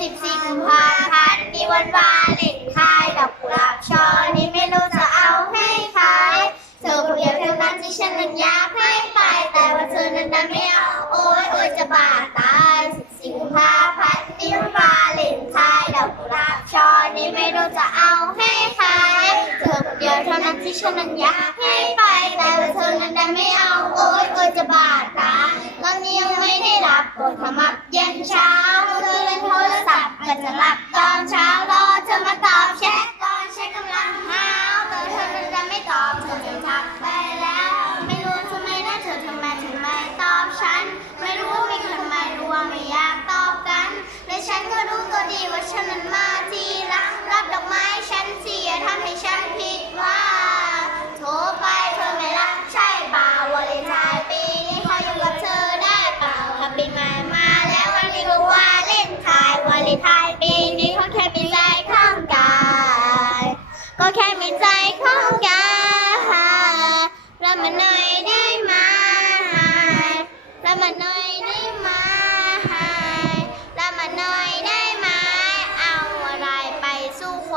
สิบสี่กุมภาพันธ์มีวันวาเลนไทน์ดอกกุหลาบช่อนี้ไม่รู้จะเอาให้ใครเธอคนเดียวเท่านั้นที่ฉันนั้นอยากให้ไป แต่ว่าเธอนั้นดันไม่เอา โอ้ยโอ้ยจะบาดตายสิบสี่กุมภาพันธ์มีวันวาเลนไทน์ดอกกุหลาบช่อนี้ไม่รู้จะเอาให้ใครเธอคนเดียวเท่านั้นที่ฉันนั้นอยากให้ไป อนั้น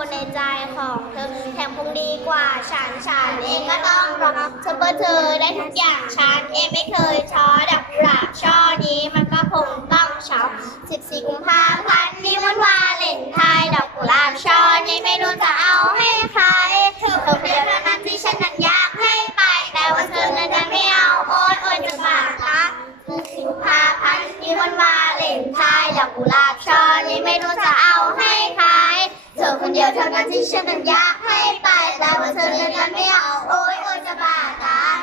คนในใจของเธอแถมคงดีกว่าฉันฉันเองก็ต้องรอเธอเพื่อเธอได้ทุกอย่างฉันเองไม่เคยท้อดอกกุหลาบช่อนี้มันก็คงต้องเฉา14กุมภาพันธ์นี้วันวาเลนไทน์ดอกกุหลาบช่อนี้ไม่รู้จะเอาให้ใครเธอคนเดียวเท่านั้นที่ฉันนั้นอยากให้ไป แต่ว่าเธอนั้นไม่เอาโอ๊ยโอ๊ยจะบาดละ14กุมภาพันธ์นี้วันวาเลนไทน์ดอกกุหลาบช่อนี้ไม่รู้จะเอาให้ใคร เธอคนเดียวเท่านั้นที่ฉันนั้นอยากให้ไปแต่ว่าเธอนั้นดันไม่เอาโอ๊ยโอ๊ยจะบาดตาย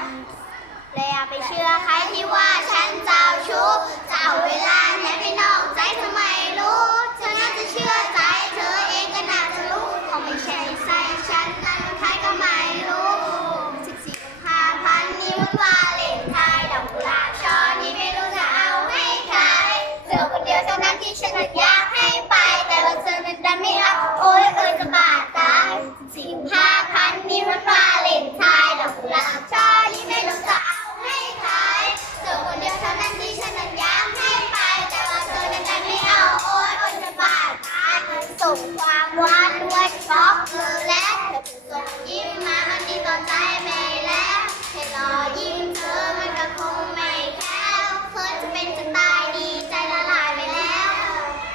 เลยอย่าไปเชื่อใครที่ว่าฉันเจ้าชู้จะเอาเวลาไหนไปนอกใจทำไมรู้เธอน่าจะเชื่อใจเธอเองก็น่าจะรู้คงไม่ใช่ใส่ฉันนั้นใครก็ไม่รู้14กุมภาพันธ์นี้วันวาเลนไทน์ดอกกุหลาบช่อนี้ไม่รู้จะเอาให้ใครเธอคนเดียวเท่านั้นที่ฉันนั้นอย ส่งความหวานด้วยฟอกเกอและเธอส่งยิ้มมามันดีต่อใจไม่แล้วแค่รอยิ้มเธอมันก็คงไม่แค่เพื่อจะเป็นจะตายดีใจละลายไปแล้ว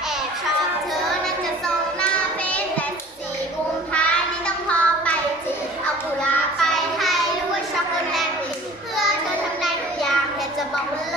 แอบชอบเธอนั้นจะส่งหน้าเฟซแต่สี่กุมภาที่ต้องพอไปจีเอากุหลาไปให้รู้ว่าช็อกโกแลตดีเพื่อเธอทำได้ทุกอย่างแค่จะบอกเลิ